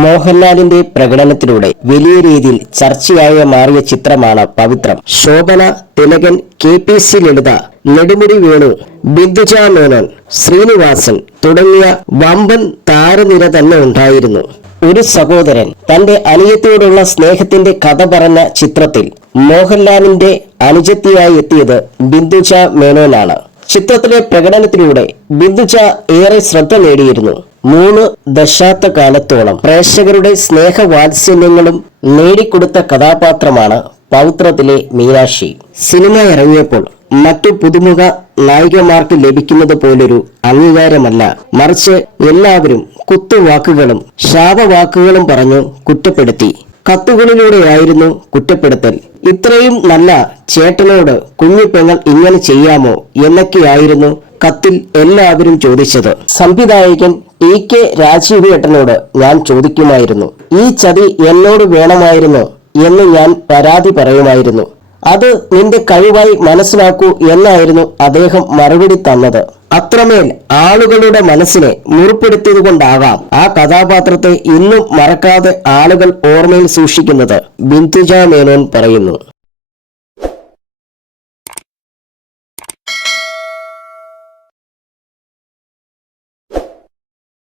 മോഹൻലാലിന്റെ പ്രകടനത്തിലൂടെ വലിയ രീതിയിൽ ചർച്ചയായി മാറിയ ചിത്രമാണ് പവിത്രം. ശോഭന, തിലകൻ, KPC ലളിത, നെടുമുടി വേണു, ബിന്ദുജ മേനോൻ, ശ്രീനിവാസൻ തുടങ്ങിയ വമ്പൻ താരനിര തന്നെ ഉണ്ടായിരുന്നു. ഒരു സഹോദരൻ തന്റെ അനിയത്തിയോടുള്ള സ്നേഹത്തിന്റെ കഥ പറഞ്ഞ ചിത്രത്തിൽ മോഹൻലാലിന്റെ അനുജത്തിയായി എത്തിയത് ബിന്ദുജ മേനോനാണ്. ചിത്രത്തിലെ പ്രകടനത്തിലൂടെ ബിന്ദുജ ഏറെ ശ്രദ്ധ നേടിയിരുന്നു. 3 ദശാബ്ദകാലത്തോളം പ്രേക്ഷകരുടെ സ്നേഹവാത്സല്യങ്ങളും നേടിക്കൊടുത്ത കഥാപാത്രമാണ് പവിത്രത്തിലെ മീനാക്ഷി. സിനിമ ഇറങ്ങിയപ്പോൾ മറ്റു പുതുമുഖ നായികമാർക്ക് ലഭിക്കുന്നത് പോലൊരു അംഗീകാരമല്ല, മറിച്ച് എല്ലാവരും കുത്തുവാക്കുകളും ശാപവാക്കുകളും പറഞ്ഞു കുറ്റപ്പെടുത്തി. കത്തുകളിലൂടെയായിരുന്നു കുറ്റപ്പെടുത്തൽ. ഇത്രയും നല്ല ചേട്ടനോട് കുഞ്ഞു പെങ്ങൾ ഇങ്ങനെ ചെയ്യാമോ എന്നൊക്കെയായിരുന്നു കത്തിൽ എല്ലാവരും ചോദിച്ചത്. സംവിധായകൻ TK രാജീവ് ഏട്ടനോട് ഞാൻ ചോദിക്കുമായിരുന്നു, ഈ ചതി എന്നോട് വേണമായിരുന്നു എന്ന് ഞാൻ പരാതി പറയുമായിരുന്നു. അത് നിന്റെ കഴിവായി മനസ്സിലാക്കൂ എന്നായിരുന്നു അദ്ദേഹം മറുപടി തന്നത്. അത്രമേൽ ആളുകളുടെ മനസ്സിനെ മുറിപ്പെടുത്തിയതുകൊണ്ടാകാം ആ കഥാപാത്രത്തെ ഇന്നും മറക്കാതെ ആളുകൾ ഓർമ്മയിൽ സൂക്ഷിക്കുന്നത്, ബിന്ദുജ മേനോൻ പറയുന്നു.